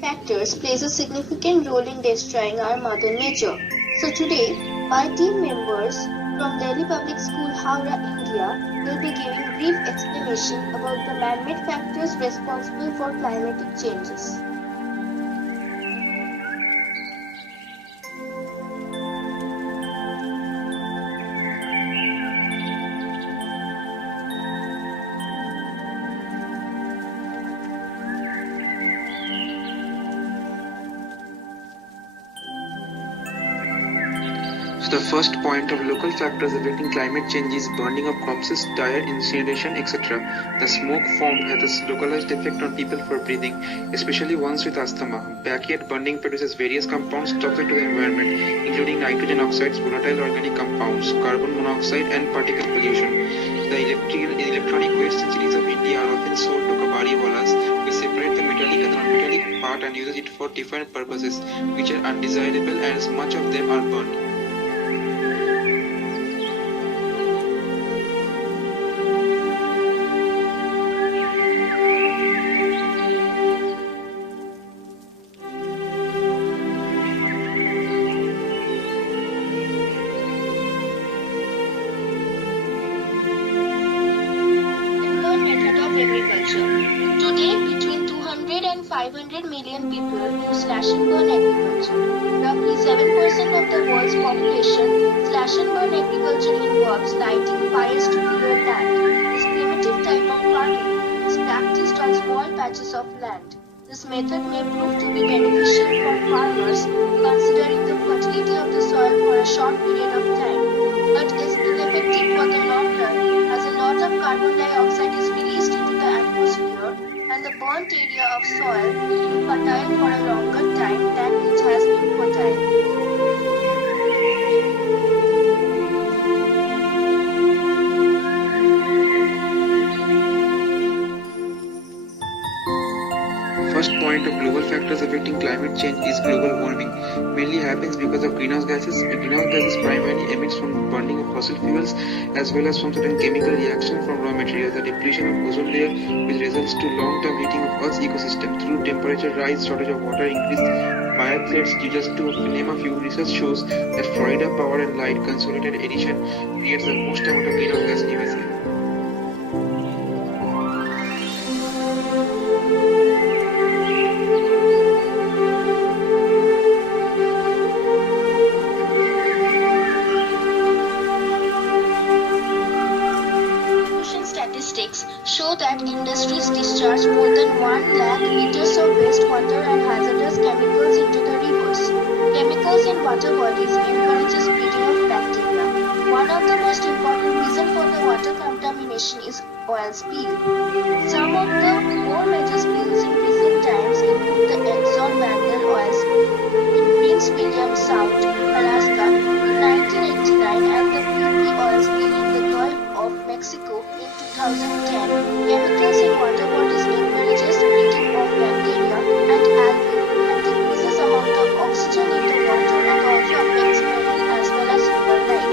factors plays a significant role in destroying our mother nature. So today, my team members from Delhi Public School, Howrah, India will be giving brief explanation about the man-made factors responsible for climatic changes. So the first point of local factors affecting climate change is burning of corpses, tire, incineration, etc. The smoke formed has a localized effect on people for breathing, especially ones with asthma. Backyard burning produces various compounds toxic to the environment, including nitrogen oxides, volatile organic compounds, carbon monoxide, and particle pollution. The electronic waste in cities of India are often sold to kabadiwalas, who separate the metallic and non-metallic part and uses it for different purposes, which are undesirable, as much of them are burned. Today, between 200 and 500 million people use slash and burn agriculture. Roughly 7% of the world's population. Slash and burn agriculture involves lighting fires to clear land. This primitive type of farming is practiced on small patches of land. This method may prove to be beneficial for farmers considering the fertility of the soil for a short period of time, but is ineffective for the long run as a lot of carbon dioxide is released into the atmosphere and the burnt area of soil being fertile for a longer time than it has been fertile. First point of global factors affecting climate change is global warming. Mainly happens because of greenhouse gases. Greenhouse gases primarily emits from burning of fossil fuels as well as from certain chemical reaction from raw materials. The depletion of ozone layer which results to long-term heating of Earth's ecosystem through temperature rise, shortage of water, increased fire threats. Just to name a few, research shows that Florida Power and Light Consolidated Edition creates the most amount of greenhouse gas in USA. Statistics show that industries discharge more than 1 lakh liters of wastewater and hazardous chemicals into the rivers. Chemicals in water bodies encourages breeding of bacteria. One of the most important reasons for the water contamination is oil spill. Some of the more major spills in recent times include the Exxon Valdez oil spill in Prince William Sound, Alaska in 1989 and the BP oil spill in the Gulf of Mexico in 2010. Chemicals in water bodies encourages breeding of bacteria and algae and decreases amount of oxygen in the water and also affects marine as well as human life.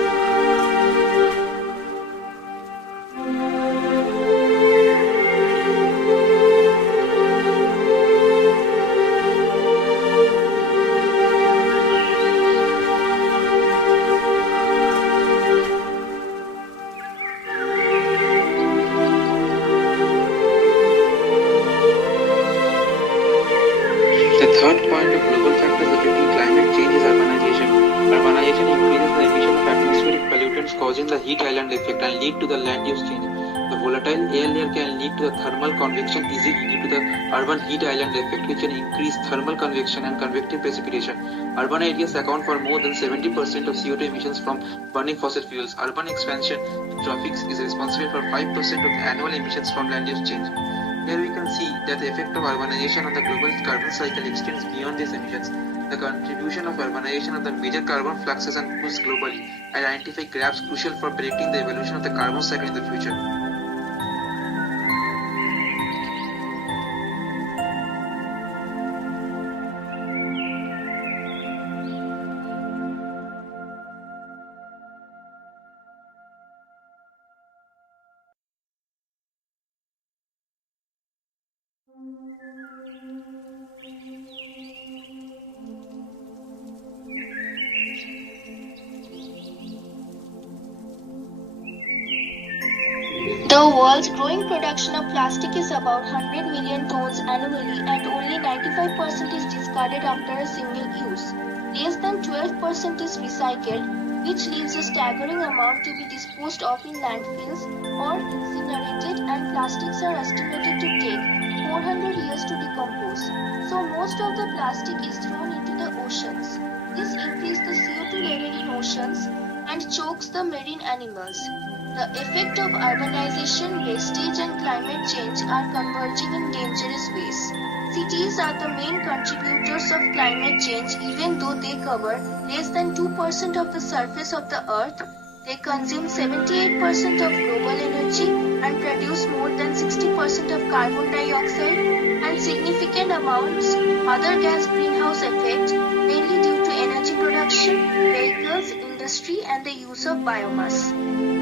The third point of global factors affecting climate change is urbanization. Urbanization increases the emission of atmospheric pollutants, causing the heat island effect and lead to the land use change. The volatile air layer can lead to the thermal convection easily due to the urban heat island effect, which can increase thermal convection and convective precipitation. Urban areas account for more than 70% of CO2 emissions from burning fossil fuels. Urban expansion traffic is responsible for 5% of the annual emissions from land use change. Here we can see that the effect of urbanization on the global carbon cycle extends beyond these emissions. The contribution of urbanization on the major carbon fluxes and pools globally identify graphs crucial for predicting the evolution of the carbon cycle in the future. The world's growing production of plastic is about 100 million tons annually, and only 95% is discarded after a single use. Less than 12% is recycled, which leaves a staggering amount to be disposed of in landfills or incinerated, and plastics are estimated to take 400 years to decompose. So most of the plastic is thrown into the oceans. This increases the CO2 level in oceans and chokes the marine animals. The effect of urbanization, wastage, and climate change are converging in dangerous ways. Cities are the main contributors of climate change, even though they cover less than 2% of the surface of the earth. They consume 78% of global energy and produce more than 60% of carbon dioxide and significant amounts other gas greenhouse effect, mainly due to energy production, vehicles, industry, and the use of biomass.